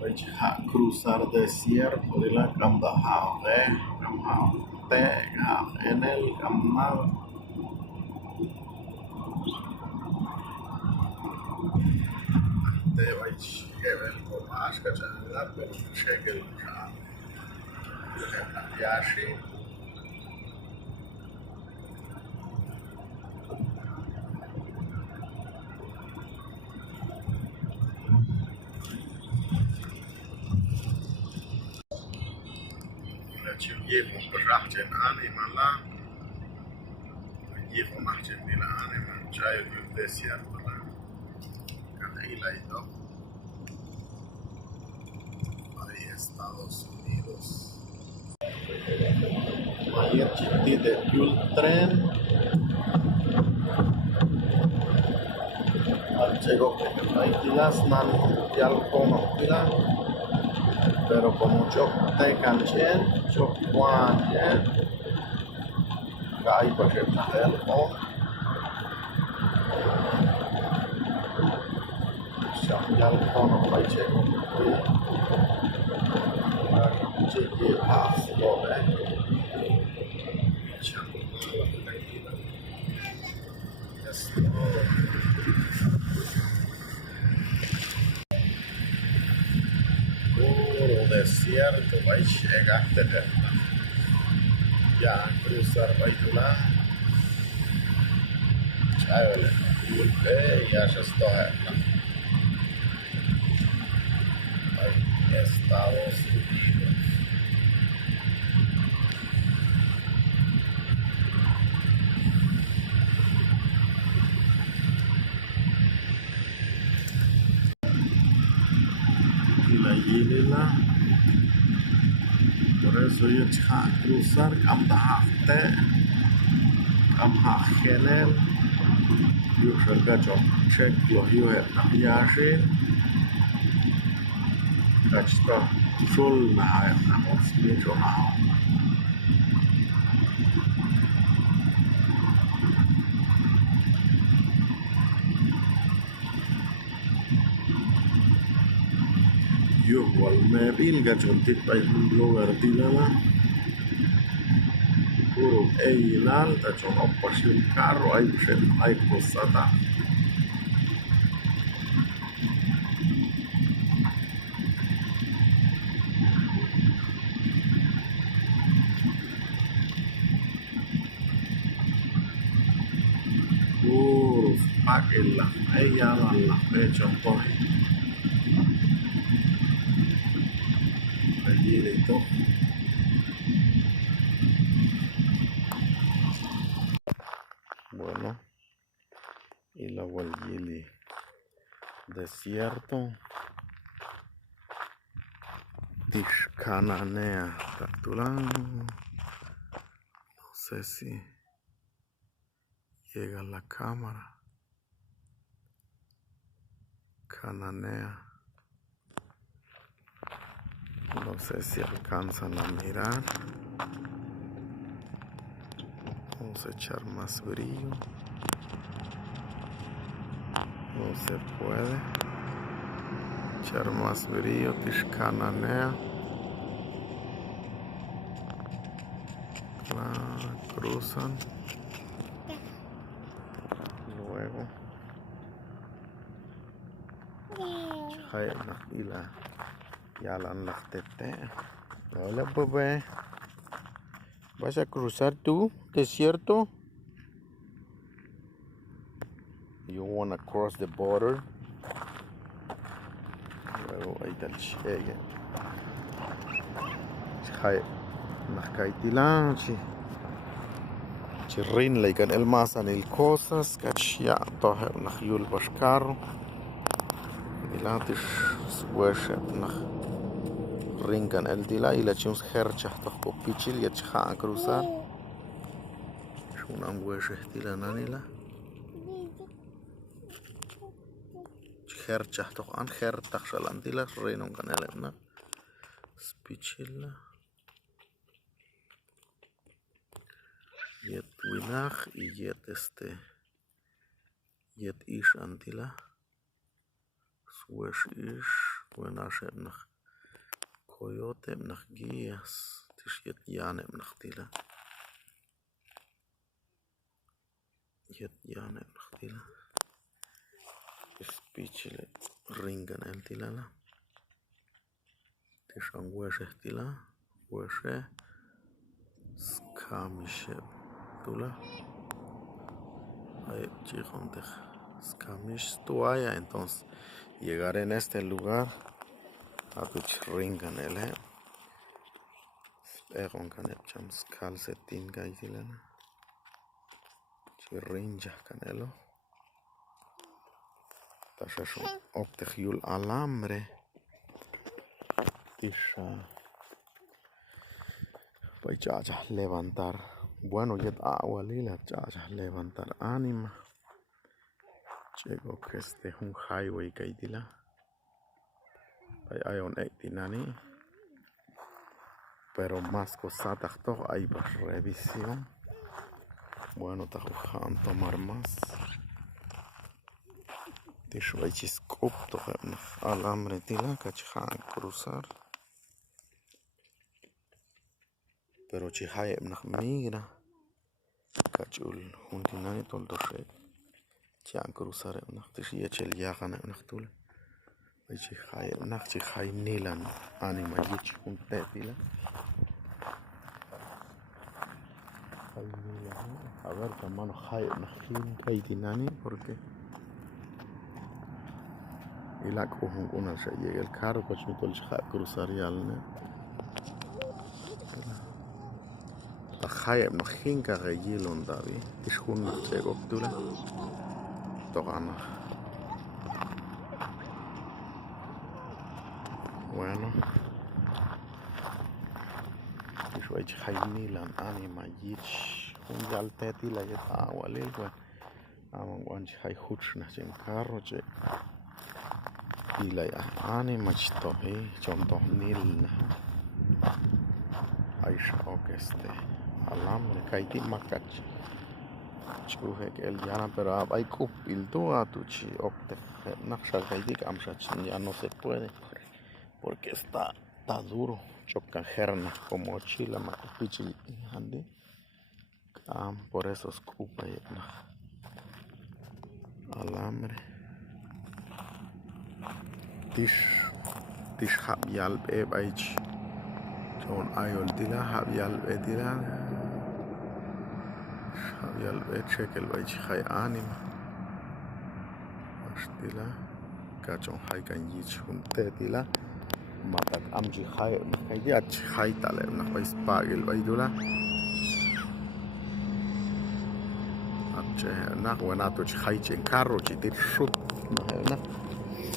Vai cruzar desierto de la Kandahar, Kandahar, en el Kandahar. Te vai chegar com máscara, já pelo chega já. Yashi. يجيبهم بالراحتين أنا مالا يجيبهم أحسن من أنا من جاي يوديسير ولا كان إلى يدو ahí Estados Unidos ayer chiquití de un tren al llegó hay tilas nan yal como tila pero como yo te canchen yo cuanje hay por ejemplo el on yal como hay llegó cheguei rápido, né? Puro desierto vai chegar até dentro. Já cruzar vai lá. Chévere. Ya estou aqui. Estados Unidos. La Yelila. Por eso yo tengo que cruzar Kamdahate, Kamhagenel. Yo creo que yo check los Yashi. Está full na hospital now. Yuval me bilga juntit by blower dilala. Puro eilal ta chon opasiun carro ay posata. Puro pakela ella la pecho toy. Allí de todo. Bueno, y luego el Gili desierto. Tishkananea, Tartulán. No sé si llega la cámara. Cananea. No sé si alcanzan a mirar. Vamos a echar más brillo. No se puede. Echar más brillo. Tishkananea. Cruzan. Luego. Ya la tete. Hola, bebé. ¿Vas a cruzar tú, desierto? You wanna cross the border? Luego ahí está el cheque. Hay nakaitilán, rin laikan el masan el cosas, kachia tohe nahyul bashkaro. Dilatish sweshet nah rinkan el dila y la chums hercha toh pichil y a cruzar. Shunam weshet dila nanila. Hercha toh an her takshalan dila rinon kan elemna. Spichilla. Yet winach y yet Yet ish antila. Swish ish. Wenasheb nach coyote nach guías. Tish yet yanem nach tila. Yet yanem nach tila. Spichile ringan el tilala. Tishan weshe tila. Weshe. Skamishe tula. Ahí chijonte. Skamish tuaya. Entonces llegar en este lugar a tu ringan el egon kanet chams calcetín gaitilana. Chirinja canelo. Tasha optegiul alambre. Tisha. Voy chacha levantar. Bueno, yet agua lila chacha levantar ánima. Llego que este es un highway kaitila. Hay un 89. Pero más cosas todo hay para revisión. Bueno, te voy a tomar más. Tisho hay chiscop todo alambre tila cachajan cruzar. Pero chihai migra. Cachul hundinani toldoshe. Chian cruzar tishi echel yagan tul. Hay chihai nilan anima yich un tetila. A ver, hermano, hay dinani porque y la cojo una se llega el carro, pues me tolcha cruzar y alne. La hay no hinka regilon David, es un chego tula. Togana. Bueno. Switch Haimilan anima yich un yalteti la yeta walil pues amon wanch hay huchna chen carro che y la anima chtohi chonto nilna aisha okeste alambre kaiti makach chuhe que el yana pero hay kupil tu atuchi okte naksha kaiti amshach ya no se puede porque está duro. Chocan jernas como chila macupichi handi. Por eso escupa y alambre. Tish habyal bebaich. John ayol dila habyal bedila. Habyal becheck el baich hay anima. Astila. Cachon hay ganjich junte dila. Matak amji hay makayat hay tale na pais pagil baidula atche na wanato hay chen carro chitir shoot na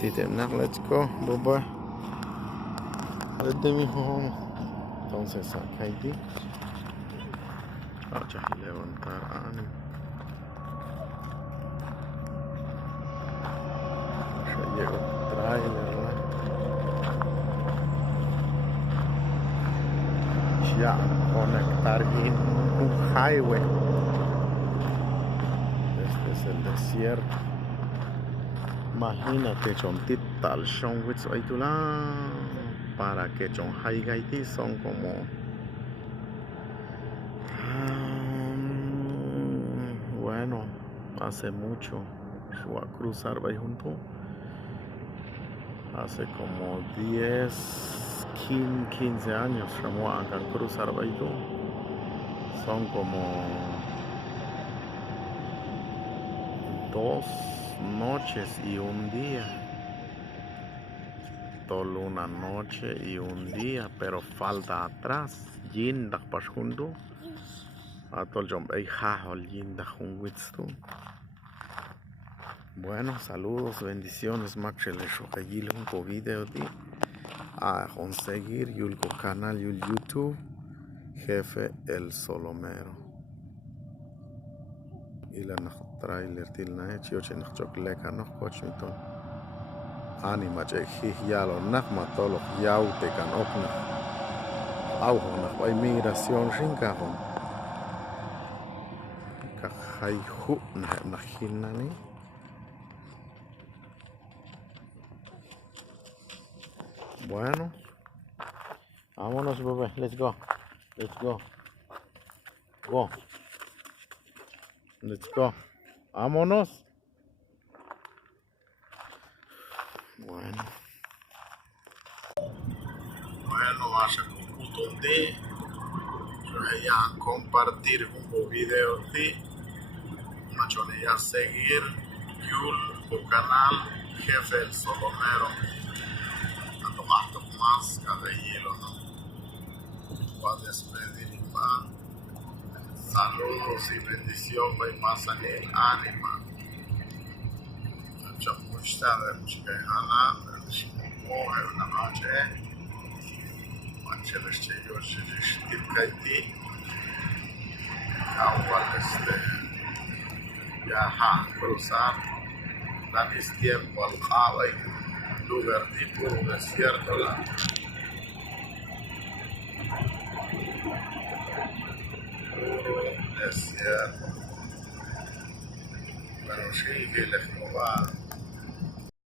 tite na let's go bye de mi home entonces acá hay acha levantar ánimo ya llegó trailer ya conectar en un highway. Este es el desierto. Imagínate, chontita al Shonwitz para que Chon Haigaiti son como bueno, hace mucho fue a cruzar ahí junto. Hace como 15 años llamó a cruzar Baidú. Son como 2 noches y un día. Solo una noche y un día, pero falta atrás. Yindak Pashundu. Atol Jombay Hahol Yindak Hunwitstu. Bueno, saludos, bendiciones, Maxele Shokayil un video di a conseguir yulko canal yul YouTube Jefe el Solomero y la trailer tilna chioche nach chokleka no cochmiton anima che higialo nakma tolo yaute kan okna auho nach inmigración shinkahon ka hay hu nach hinani Bueno, vámonos, bebé. Let's go. Let's go. Go. Let's go. Vámonos. Bueno. Bueno, vaya con puto de. Ya compartir un video de. Machoneya seguir. Yul, tu canal. Jefe el Solomero. A tomar más cabello, ¿no? Voy a despedir y va. Saludos y bendición by más ánima. Mucha mucha mucha gana, buena noche. Mancheles cheyos shishtirkaiti. Ahora viajar, cruzar, darles tiempo al Java y lugar tipo desierto la desierto. Pero sí que les va.